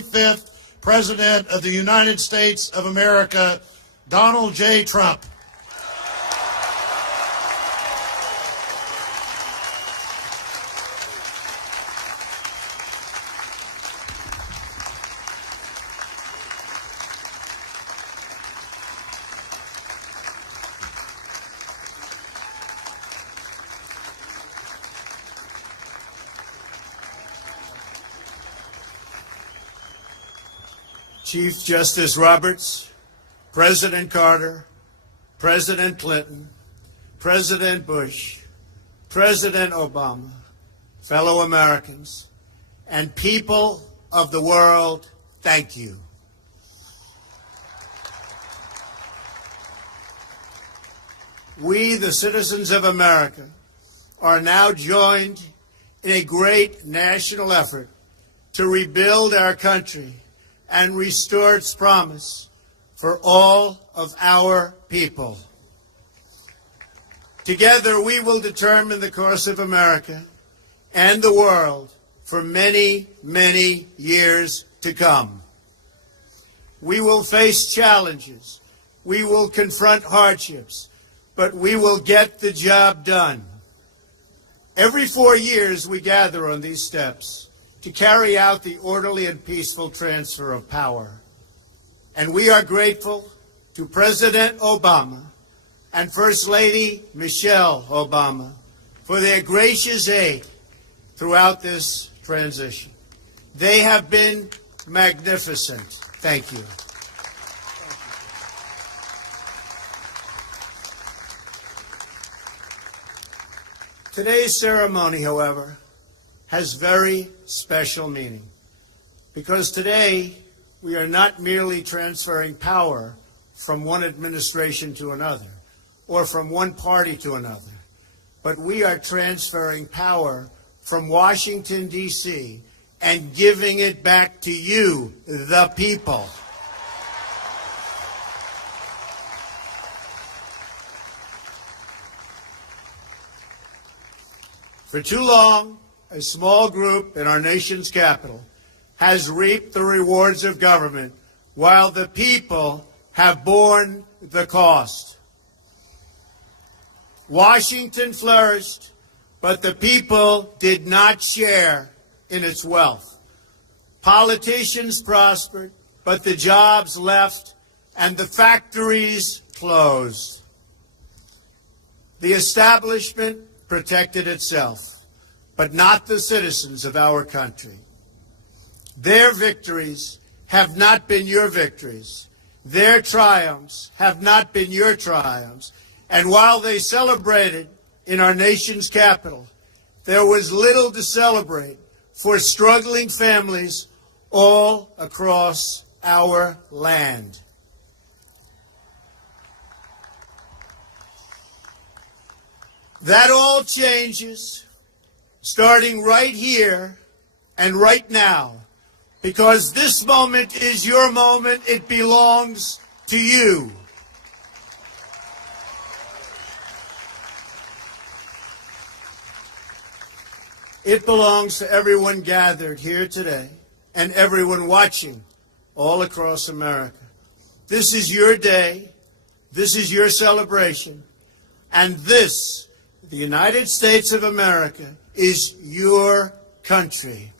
45th President of the United States of America, Donald J. Trump. Chief Justice Roberts, President Carter, President Clinton, President Bush, President Obama, fellow Americans, and people of the world, thank you. We, the citizens of America, are now joined in a great national effort to rebuild our country and restore its promise for all of our people. Together, we will determine the course of America and the world for many, many years to come. We will face challenges. We will confront hardships, but we will get the job done. Every 4 years, we gather on these steps to carry out the orderly and peaceful transfer of power. And we are grateful to President Obama and First Lady Michelle Obama for their gracious aid throughout this transition. They have been magnificent. Thank you. Today's ceremony, however, has very special meaning, because today we are not merely transferring power from one administration to another or from one party to another, but we are transferring power from Washington, D.C., and giving it back to you, the people. For too long, a small group in our nation's capital has reaped the rewards of government while the people have borne the cost. Washington flourished, but the people did not share in its wealth. Politicians prospered, but the jobs left and the factories closed. The establishment protected itself, but not the citizens of our country. Their victories have not been your victories. Their triumphs have not been your triumphs. And while they celebrated in our nation's capital, there was little to celebrate for struggling families all across our land. That all changes starting right here and right now, because this moment is your moment. It belongs to you. It belongs to everyone gathered here today and everyone watching all across America. This is your day. This is your celebration. And this, the United States of America, is your country.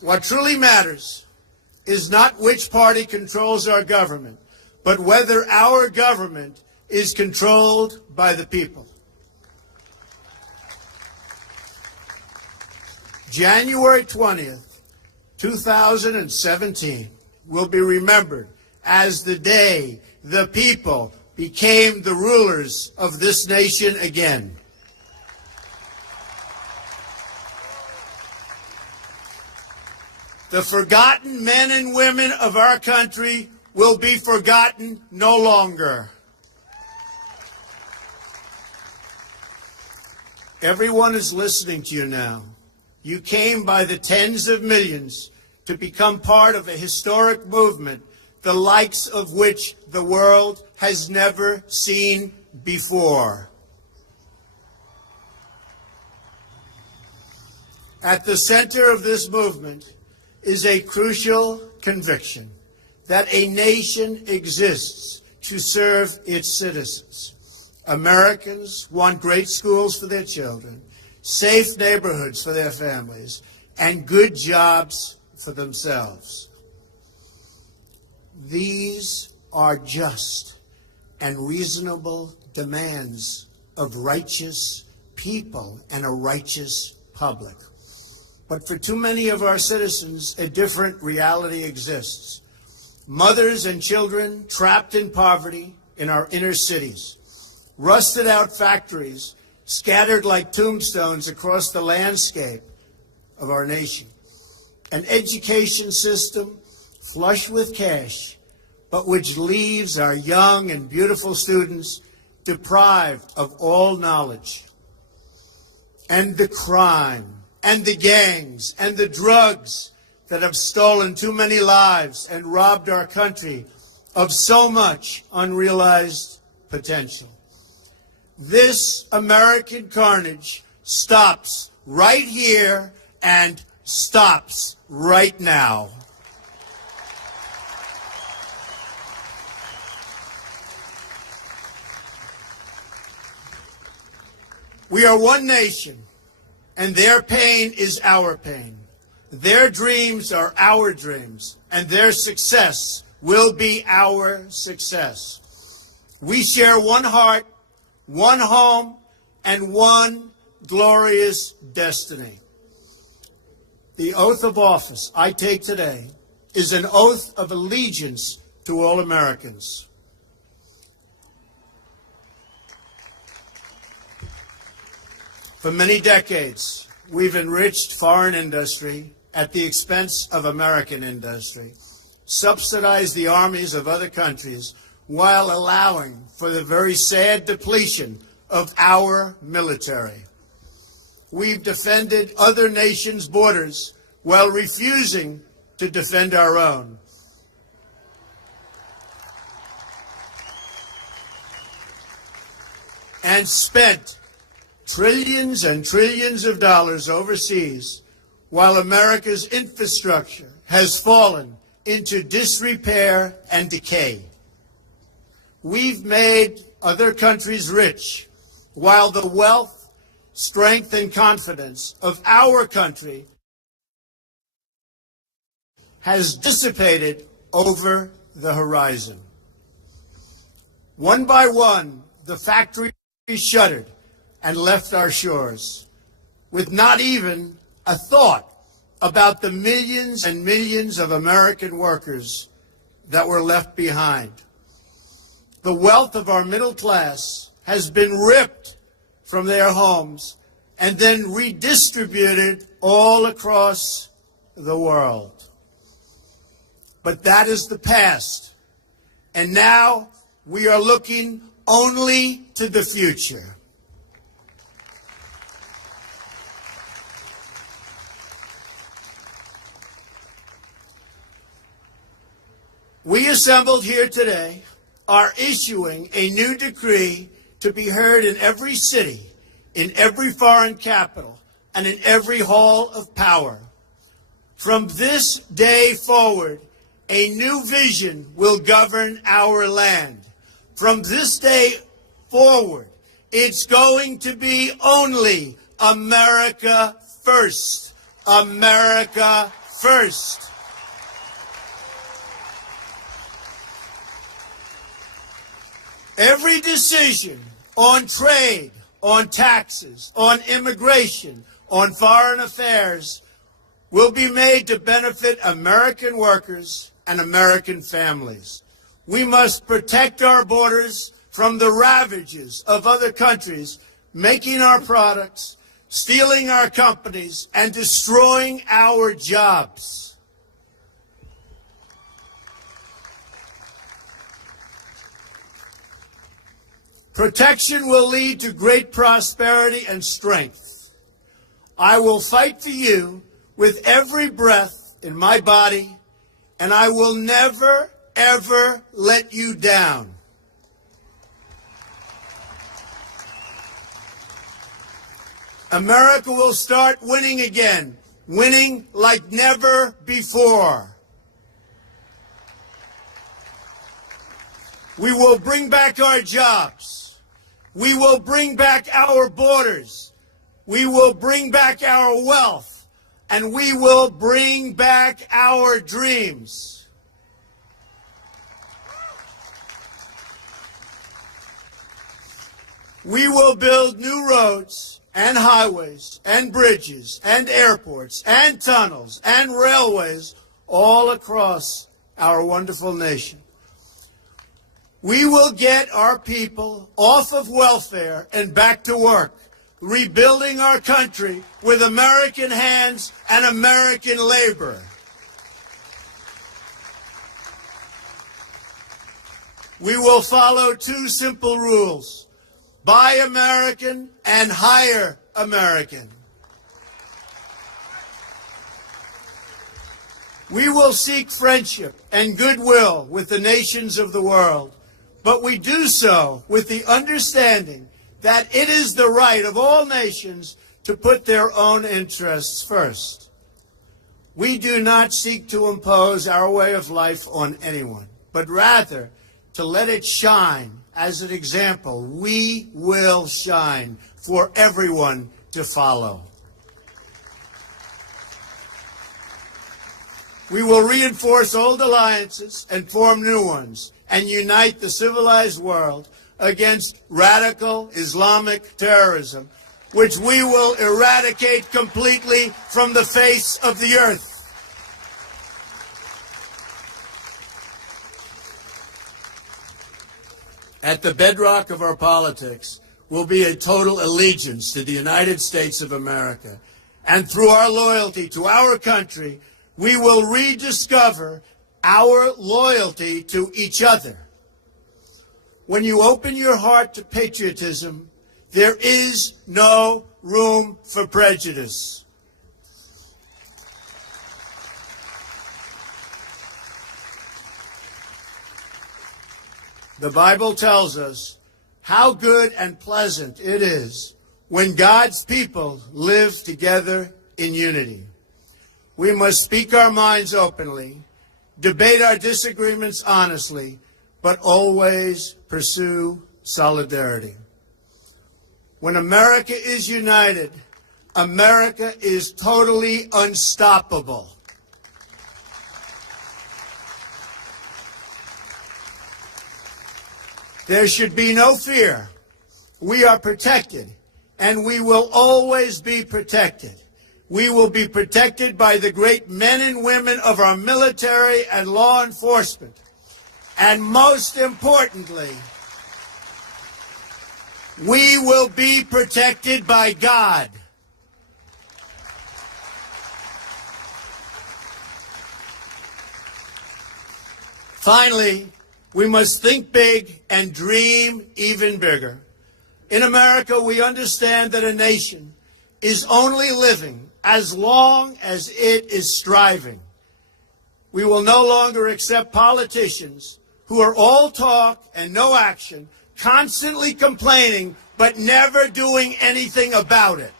What truly matters is not which party controls our government, but whether our government is controlled by the people. January 20th, 2017 will be remembered as the day the people became the rulers of this nation again. The forgotten men and women of our country will be forgotten no longer. Everyone is listening to you now. You came by the tens of millions to become part of a historic movement, the likes of which the world has never seen before. At the center of this movement is a crucial conviction that a nation exists to serve its citizens. Americans want great schools for their children, safe neighborhoods for their families, and good jobs for themselves. These are just and reasonable demands of righteous people and a righteous public. But for too many of our citizens, a different reality exists. Mothers and children trapped in poverty in our inner cities, rusted out factories scattered like tombstones across the landscape of our nation, an education system flush with cash, but which leaves our young and beautiful students deprived of all knowledge. And the crime, and the gangs, and the drugs that have stolen too many lives and robbed our country of so much unrealized potential. This American carnage stops right here and stops right now. We are one nation, and their pain is our pain. Their dreams are our dreams, and their success will be our success. We share one heart, one home, and one glorious destiny. The oath of office I take today is an oath of allegiance to all Americans. For many decades, we've enriched foreign industry at the expense of American industry, subsidized the armies of other countries while allowing for the very sad depletion of our military. We've defended other nations' borders while refusing to defend our own. And spent trillions and trillions of dollars overseas while America's infrastructure has fallen into disrepair and decay. We've made other countries rich while the wealth, strength, and confidence of our country has dissipated over the horizon. One by one, the factories shuttered and left our shores, with not even a thought about the millions and millions of American workers that were left behind. The wealth of our middle class has been ripped from their homes and then redistributed all across the world. But that is the past, and now we are looking only to the future. We assembled here today are issuing a new decree to be heard in every city, in every foreign capital, and in every hall of power. From this day forward, a new vision will govern our land. From this day forward, it's going to be only America first. America first. Every decision on trade, on taxes, on immigration, on foreign affairs will be made to benefit American workers and American families. We must protect our borders from the ravages of other countries making our products, stealing our companies, and destroying our jobs. Protection will lead to great prosperity and strength. I will fight for you with every breath in my body, and I will never, ever let you down. America will start winning again, winning like never before. We will bring back our jobs. We will bring back our borders. We will bring back our wealth. And we will bring back our dreams. We will build new roads and highways and bridges and airports and tunnels and railways all across our wonderful nation. We will get our people off of welfare and back to work, rebuilding our country with American hands and American labor. We will follow two simple rules: buy American and hire American. We will seek friendship and goodwill with the nations of the world, but we do so with the understanding that it is the right of all nations to put their own interests first. We do not seek to impose our way of life on anyone, but rather to let it shine as an example. We will shine for everyone to follow. We will reinforce old alliances and form new ones and unite the civilized world against radical Islamic terrorism, which we will eradicate completely from the face of the earth. At the bedrock of our politics will be a total allegiance to the United States of America. And through our loyalty to our country, we will rediscover our loyalty to each other. When you open your heart to patriotism, there is no room for prejudice. The Bible tells us how good and pleasant it is when God's people live together in unity. We must speak our minds openly, debate our disagreements honestly, but always pursue solidarity. When America is united, America is totally unstoppable. There should be no fear. We are protected, and we will always be protected. We will be protected by the great men and women of our military and law enforcement. And most importantly, we will be protected by God. Finally, we must think big and dream even bigger. In America, we understand that a nation is only living as long as it is striving. We will no longer accept politicians who are all talk and no action, constantly complaining but never doing anything about it.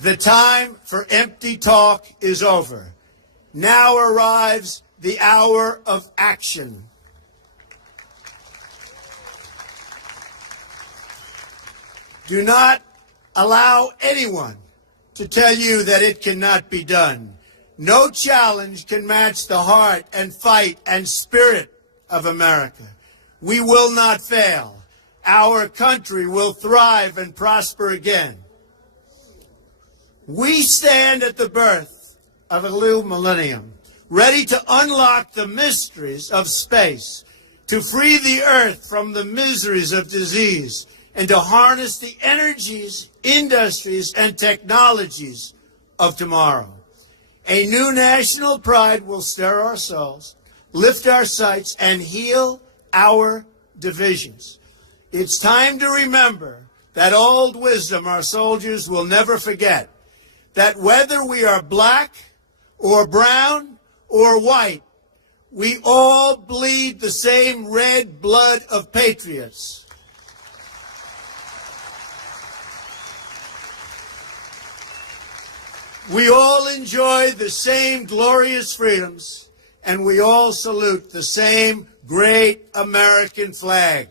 The time for empty talk is over. Now arrives the hour of action. Do not allow anyone to tell you that it cannot be done. No challenge can match the heart and fight and spirit of America. We will not fail. Our country will thrive and prosper again. We stand at the birth of a new millennium, ready to unlock the mysteries of space, to free the earth from the miseries of disease, and to harness the energies, industries, and technologies of tomorrow. A new national pride will stir our souls, lift our sights, and heal our divisions. It's time to remember that old wisdom our soldiers will never forget, that whether we are black or brown or white, we all bleed the same red blood of patriots. We all enjoy the same glorious freedoms, and we all salute the same great American flag.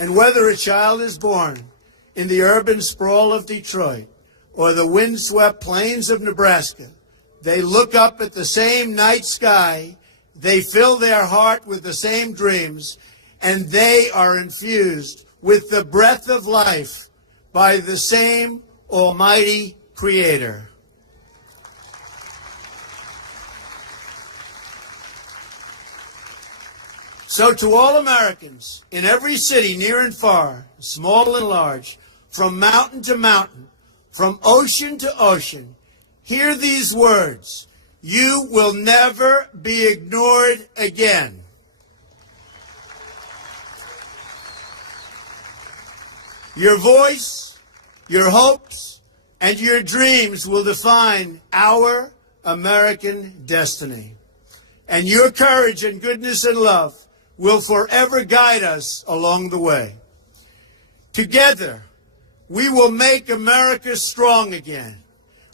And whether a child is born in the urban sprawl of Detroit or the windswept plains of Nebraska, they look up at the same night sky, they fill their heart with the same dreams, and they are infused with the breath of life by the same almighty Creator. So to all Americans in every city, near and far, small and large, from mountain to mountain, from ocean to ocean, hear these words: you will never be ignored again. Your voice, your hopes, and your dreams will define our American destiny. And your courage and goodness and love will forever guide us along the way. Together, we will make America strong again.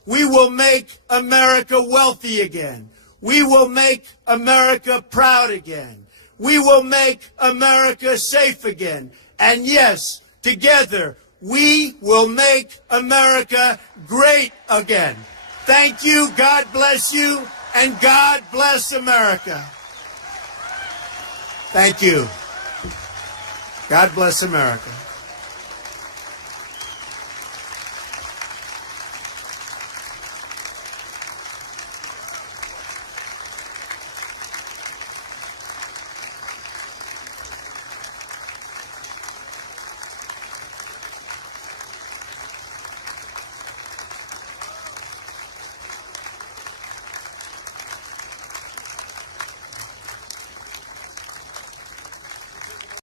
We will make America wealthy again. We will make America proud again. We will make America safe again. And yes, together, we will make America great again. Thank you, God bless you, and God bless America. Thank you. God bless America.